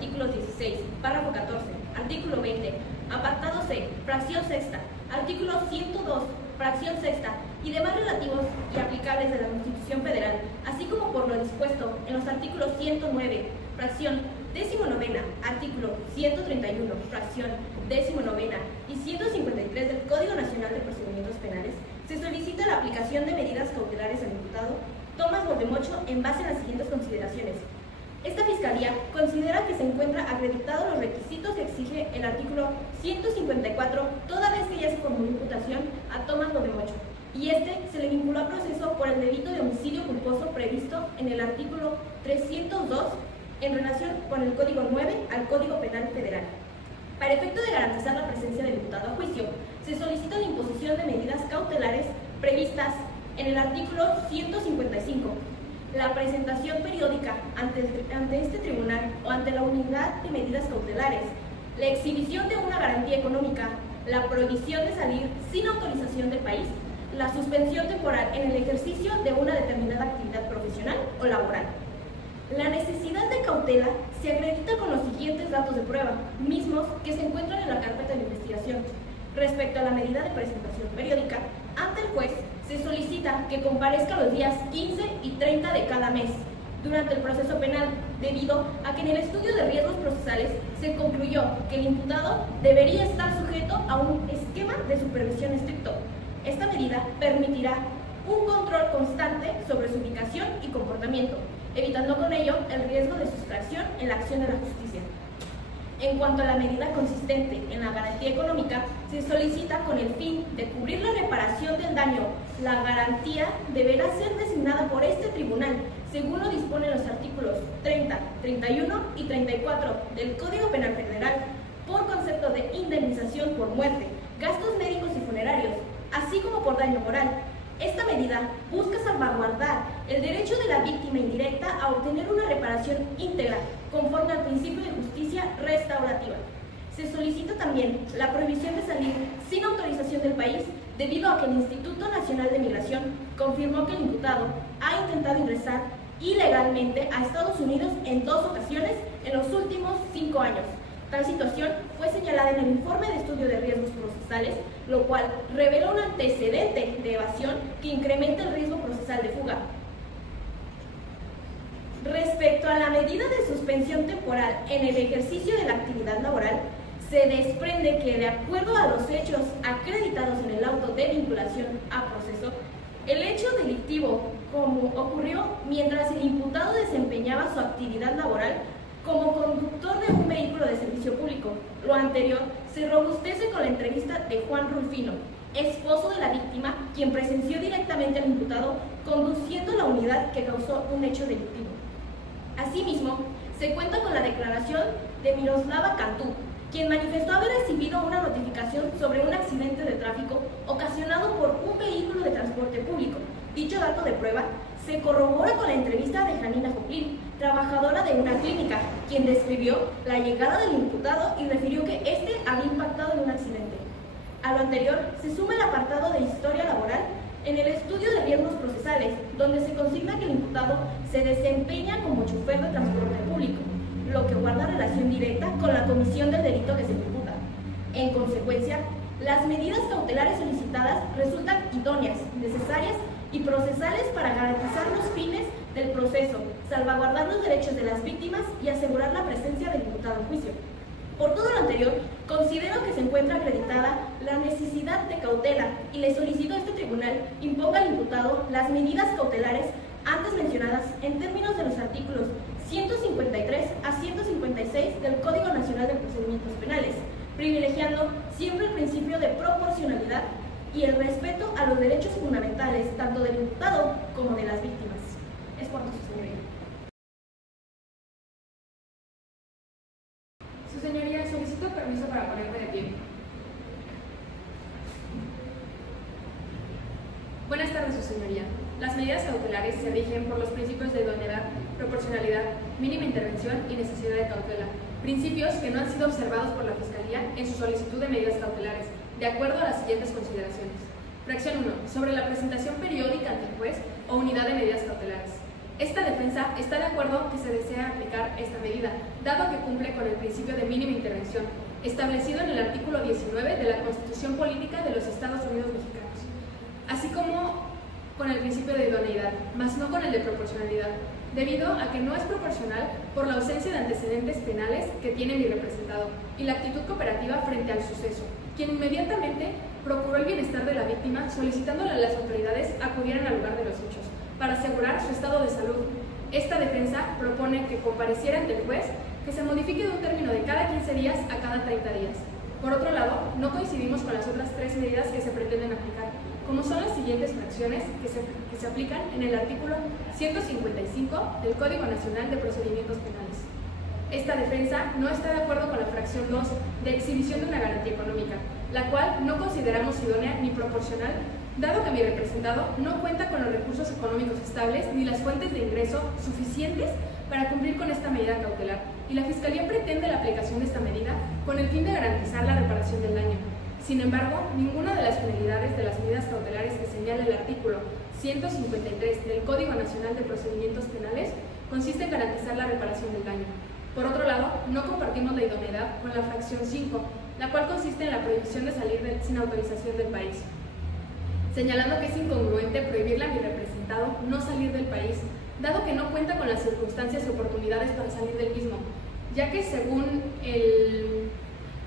artículos 16, párrafo 14, artículo 20, apartado C, fracción sexta, artículo 102, fracción sexta y demás relativos y aplicables de la Constitución Federal, así como por lo dispuesto en los artículos 109, fracción 19ª, artículo 131, fracción 19ª y 153 del Código Nacional de Procedimientos Penales, se solicita la aplicación de medidas cautelares al imputado Tomás Bordemocho en base a las siguientes consideraciones. Esta Fiscalía considera que se encuentra acreditados los requisitos que exige el artículo 154, toda vez que ya se formuló imputación a Tomás Bordemocho, y se le vinculó a proceso por el delito de homicidio culposo previsto en el artículo 302 en relación con el Código 9 al Código Penal Federal. Para efecto de garantizar la presencia del imputado a juicio, se solicita la imposición de medidas cautelares previstas en el artículo 155, la presentación periódica ante este tribunal o ante la unidad de medidas cautelares, la exhibición de una garantía económica, la prohibición de salir sin autorización del país, la suspensión temporal en el ejercicio de una determinada actividad profesional o laboral. La necesidad de cautela se acredita con los siguientes datos de prueba, mismos que se encuentran en la carpeta de investigación. Respecto a la medida de presentación periódica, ante el juez se solicita que comparezca los días 15 y 30 de cada mes durante el proceso penal, debido a que en el estudio de riesgos procesales se concluyó que el imputado debería estar sujeto a un esquema de supervisión estricto. Esta medida permitirá un control constante sobre su ubicación y comportamiento, evitando con ello el riesgo de sustracción en la acción de la justicia. En cuanto a la medida consistente en la garantía económica, se solicita con el fin de cubrir la reparación del daño. La garantía deberá ser designada por este tribunal, según lo disponen los artículos 30, 31 y 34 del Código Penal Federal, por concepto de indemnización por muerte, gastos médicos y funerarios, así como por daño moral. Esta medida busca salvaguardar el derecho de la víctima indirecta a obtener una reparación íntegra, conforme al principio de justicia restaurativa. Se solicita también la prohibición de salir sin autorización del país, debido a que el Instituto Nacional de Migración confirmó que el imputado ha intentado ingresar ilegalmente a Estados Unidos en 2 ocasiones en los últimos 5 años. Tal situación fue señalada en el informe de estudio de riesgos procesales, lo cual revela un antecedente de evasión que incrementa el riesgo procesal de fuga. Respecto a la medida de suspensión temporal en el ejercicio de la actividad laboral, se desprende que, de acuerdo a los hechos acreditados en el auto de vinculación a proceso, el hecho delictivo como ocurrió mientras el imputado desempeñaba su actividad laboral como conductor de un vehículo de servicio público. Lo anterior se robustece con la entrevista de Juan Rulfino, esposo de la víctima, quien presenció directamente al imputado conduciendo la unidad que causó un hecho delictivo. Asimismo, se cuenta con la declaración de Miroslava Cantú, quien manifestó haber recibido una notificación sobre un accidente de tráfico ocasionado por un vehículo de transporte público. Dicho dato de prueba se corrobora con la entrevista de Janina Joplin, trabajadora de una clínica, quien describió la llegada del imputado y refirió que éste había impactado en un accidente. A lo anterior se suma el apartado de historia laboral en el estudio de riesgos procesales, donde se consigna que el imputado se desempeña como chofer de transporte público, lo que guarda relación directa con la comisión del delito que se le imputa. En consecuencia, las medidas cautelares solicitadas resultan idóneas, necesarias y procesales para garantizar los fines del proceso, salvaguardar los derechos de las víctimas y asegurar la presencia del imputado en juicio. Por todo lo anterior, considero que se encuentra acreditada la necesidad de cautela y le solicito a este tribunal imponga al imputado las medidas cautelares antes mencionadas en términos de los artículos 153 a 156 del Código Nacional de Procedimientos Penales, privilegiando siempre el principio de proporcionalidad y el respeto a los derechos fundamentales tanto del imputado como de las víctimas. Es cuanto, su señoría. Su señoría, solicito permiso para ponerme de pie. Buenas tardes, su señoría. Las medidas cautelares se rigen por los principios de idoneidad, proporcionalidad, mínima intervención y necesidad de cautela, principios que no han sido observados por la Fiscalía en su solicitud de medidas cautelares, de acuerdo a las siguientes consideraciones. Fracción 1. Sobre la presentación periódica ante el juez o unidad de medidas cautelares. Esta defensa está de acuerdo que se desea aplicar esta medida, dado que cumple con el principio de mínima intervención, establecido en el artículo 19 de la Constitución Política de los Estados Unidos Mexicanos, así como con el principio de idoneidad, mas no con el de proporcionalidad, debido a que no es proporcional por la ausencia de antecedentes penales que tiene mi representado y la actitud cooperativa frente al suceso, quien inmediatamente procuró el bienestar de la víctima solicitándole a las autoridades acudieran al lugar de los hechos para asegurar su estado de salud. Esta defensa propone que compareciera ante el juez, que se modifique de un término de cada 15 días a cada 30 días. Por otro lado, no coincidimos con las otras tres medidas que se pretenden aplicar, como son las siguientes fracciones que se aplican en el artículo 155 del Código Nacional de Procedimientos Penales. Esta defensa no está de acuerdo con la fracción 2 de exhibición de una garantía económica, la cual no consideramos idónea ni proporcional, dado que mi representado no cuenta con los recursos económicos estables ni las fuentes de ingreso suficientes para cumplir con esta medida cautelar, y la Fiscalía pretende la aplicación de esta medida con el fin de garantizar la reparación del daño. Sin embargo, ninguna de las finalidades de las medidas cautelares que señala el artículo 153 del Código Nacional de Procedimientos Penales consiste en garantizar la reparación del daño. Por otro lado, no compartimos la idoneidad con la fracción 5, la cual consiste en la prohibición de salir sin autorización del país, señalando que es incongruente prohibirle a mi representado no salir del país, dado que no cuenta con las circunstancias y oportunidades para salir del mismo, ya que según el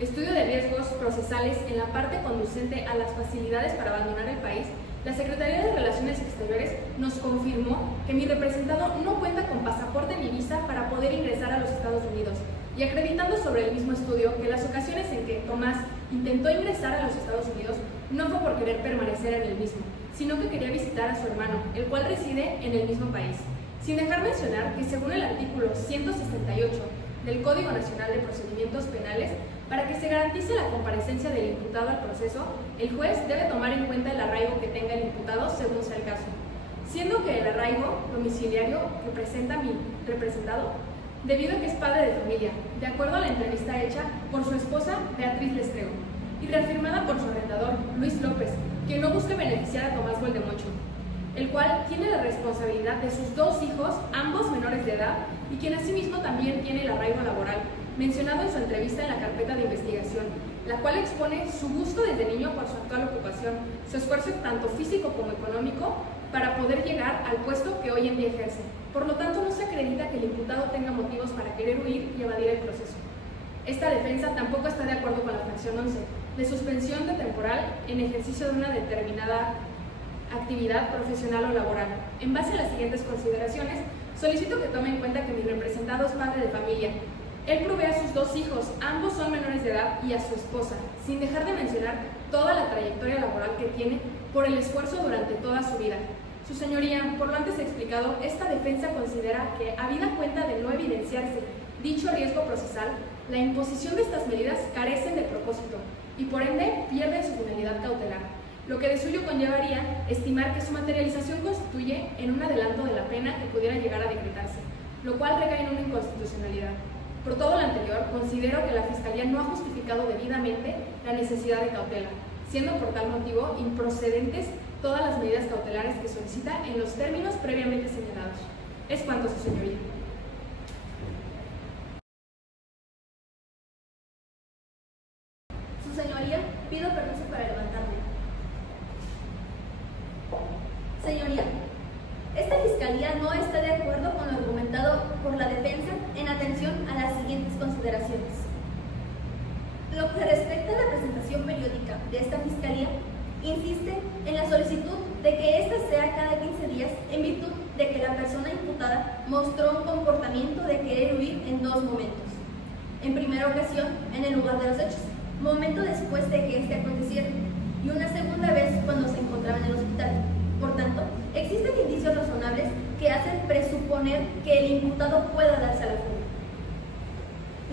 estudio de riesgos procesales en la parte conducente a las facilidades para abandonar el país, la Secretaría de Relaciones Exteriores nos confirmó que mi representado no cuenta con pasaporte ni visa para poder ingresar a los Estados Unidos, y acreditando sobre el mismo estudio que las ocasiones en que Tomás intentó ingresar a los Estados Unidos no fue por querer permanecer en el mismo, sino que quería visitar a su hermano, el cual reside en el mismo país. Sin dejar mencionar que según el artículo 168 del Código Nacional de Procedimientos Penales, para que se garantice la comparecencia del imputado al proceso, el juez debe tomar en cuenta el arraigo que tenga el imputado según sea el caso, siendo que el arraigo domiciliario que presenta mi representado, debido a que es padre de familia, de acuerdo a la entrevista hecha por su esposa Beatriz Lestrego, y reafirmada por su arrendador Luis López, quien no busca beneficiar a Tomás Voldemocho, el cual tiene la responsabilidad de sus dos hijos, ambos menores de edad, y quien asimismo también tiene el arraigo laboral, mencionado en su entrevista en la carpeta de investigación, la cual expone su gusto desde niño por su actual ocupación, su esfuerzo tanto físico como económico para poder llegar al puesto que hoy en día ejerce. Por lo tanto, no se acredita que el imputado tenga motivos para querer huir y evadir el proceso. Esta defensa tampoco está de acuerdo con la fracción 11, de suspensión de temporal en ejercicio de una determinada actividad profesional o laboral. En base a las siguientes consideraciones, solicito que tome en cuenta que mi representado es padre de familia. Él provee a sus dos hijos, ambos son menores de edad, y a su esposa, sin dejar de mencionar toda la trayectoria laboral que tiene por el esfuerzo durante toda su vida. Su señoría, por lo antes explicado, esta defensa considera que, habida cuenta de no evidenciarse dicho riesgo procesal, la imposición de estas medidas carecen de propósito y por ende pierden su finalidad cautelar, lo que de suyo conllevaría estimar que su materialización constituye en un adelanto de la pena que pudiera llegar a decretarse, lo cual recae en una inconstitucionalidad. Por todo lo anterior, considero que la Fiscalía no ha justificado debidamente la necesidad de cautela, siendo por tal motivo improcedentes todas las medidas cautelares que solicita en los términos previamente señalados. Es cuanto, su señoría. Su señoría, pido permiso para levantarme. Señoría, esta Fiscalía no está de acuerdo con lo argumentado por la defensa en atención a las siguientes consideraciones. Lo que respecta a la presentación periódica de esta Fiscalía, insiste en la solicitud de que ésta sea cada 15 días en virtud de que la persona imputada mostró un comportamiento de querer huir en dos momentos. En primera ocasión, en el lugar de los hechos, momento después de que este aconteciera, y una segunda vez cuando se encontraba en el hospital. Por tanto, existen indicios razonables que hacen presuponer que el imputado pueda darse a la fuga.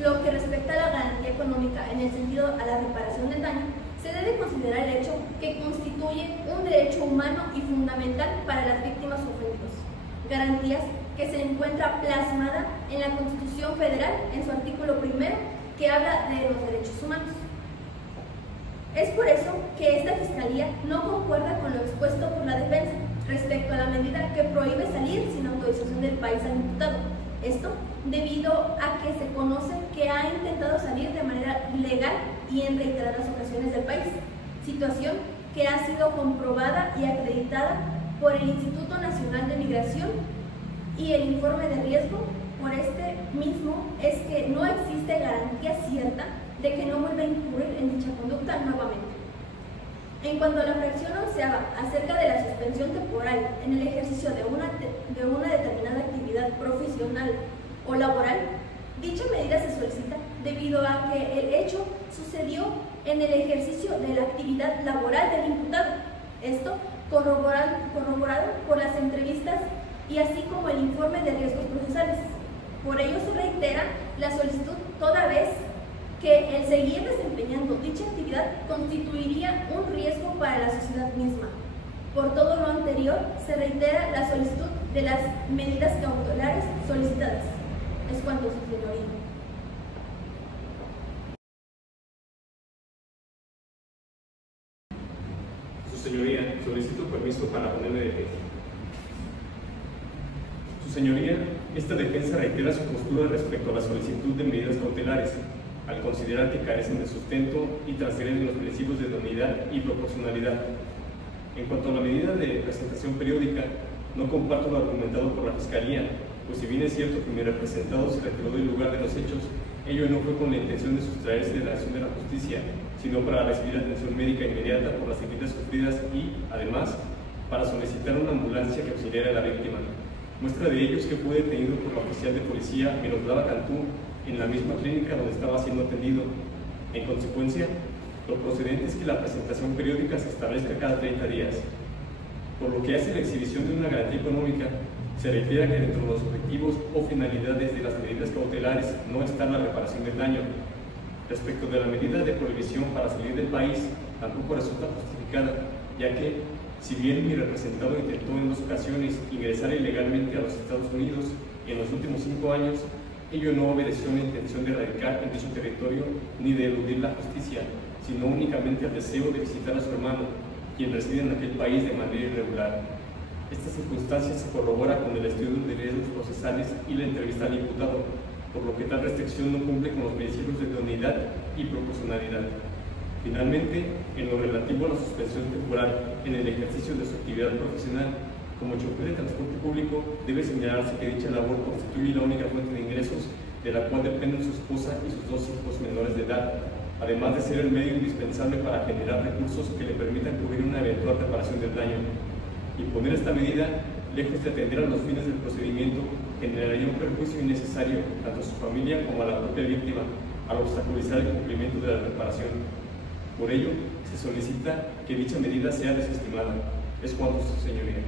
Lo que respecta a la garantía económica en el sentido a la reparación del daño, se debe considerar el hecho que constituye un derecho humano y fundamental para las víctimas ofendidas. Garantías que se encuentra plasmada en la Constitución Federal en su artículo 1, que habla de los derechos humanos. Es por eso que esta Fiscalía no concuerda con lo expuesto por la defensa, respecto a la medida que prohíbe salir sin autorización del país al imputado. Esto debido a que se conoce que ha intentado salir de manera ilegal y en reiteradas ocasiones del país, situación que ha sido comprobada y acreditada por el Instituto Nacional de Migración, y el informe de riesgo por este mismo es que no existe garantía cierta de que no vuelva a incurrir en dicha conducta nuevamente. En cuanto a la fracción 11ª acerca de la suspensión temporal en el ejercicio de una determinada actividad profesional o laboral, dicha medida se solicita debido a que el hecho sucedió en el ejercicio de la actividad laboral del imputado, esto corroborado por las entrevistas y así como el informe de riesgos procesales. Por ello se reitera la solicitud toda vez que el seguir desempeñando dicha actividad constituiría un riesgo para la sociedad misma. Por todo lo anterior, se reitera la solicitud de las medidas cautelares solicitadas. Es cuanto, su señoría. Su señoría, solicito permiso para ponerme de defensa. Su señoría, esta defensa reitera su postura respecto a la solicitud de medidas cautelares, al considerar que carecen de sustento y transgreden los principios de idoneidad y proporcionalidad. En cuanto a la medida de presentación periódica, no comparto lo argumentado por la Fiscalía, pues si bien es cierto que mi representado se retiró del lugar de los hechos, ello no fue con la intención de sustraerse de la acción de la justicia, sino para recibir atención médica inmediata por las heridas sufridas y, además, para solicitar una ambulancia que auxiliara a la víctima. Muestra de ello es que fue detenido por la oficial de policía Miroslava Cantú en la misma clínica donde estaba siendo atendido. En consecuencia, lo procedente es que la presentación periódica se establezca cada 30 días. Por lo que hace la exhibición de una garantía económica, se reitera que dentro de los objetivos o finalidades de las medidas cautelares no está la reparación del daño. Respecto de la medida de prohibición para salir del país, tampoco resulta justificada, ya que, si bien mi representado intentó en 2 ocasiones ingresar ilegalmente a los Estados Unidos en los últimos 5 años, ello no obedeció a la intención de radicar en dicho territorio ni de eludir la justicia, sino únicamente al deseo de visitar a su hermano, quien reside en aquel país de manera irregular. Esta circunstancia se corrobora con el estudio de riesgos procesales y la entrevista al imputado, por lo que tal restricción no cumple con los principios de idoneidad y proporcionalidad. Finalmente, en lo relativo a la suspensión temporal en el ejercicio de su actividad profesional, como chofer de transporte público, debe señalarse que dicha labor constituye la única fuente de ingresos de la cual dependen su esposa y sus 2 hijos menores de edad, además de ser el medio indispensable para generar recursos que le permitan cubrir una eventual reparación del daño. Imponer esta medida, lejos de atender a los fines del procedimiento, generaría un perjuicio innecesario tanto a su familia como a la propia víctima, al obstaculizar el cumplimiento de la reparación. Por ello, se solicita que dicha medida sea desestimada. Es cuanto, su señoría.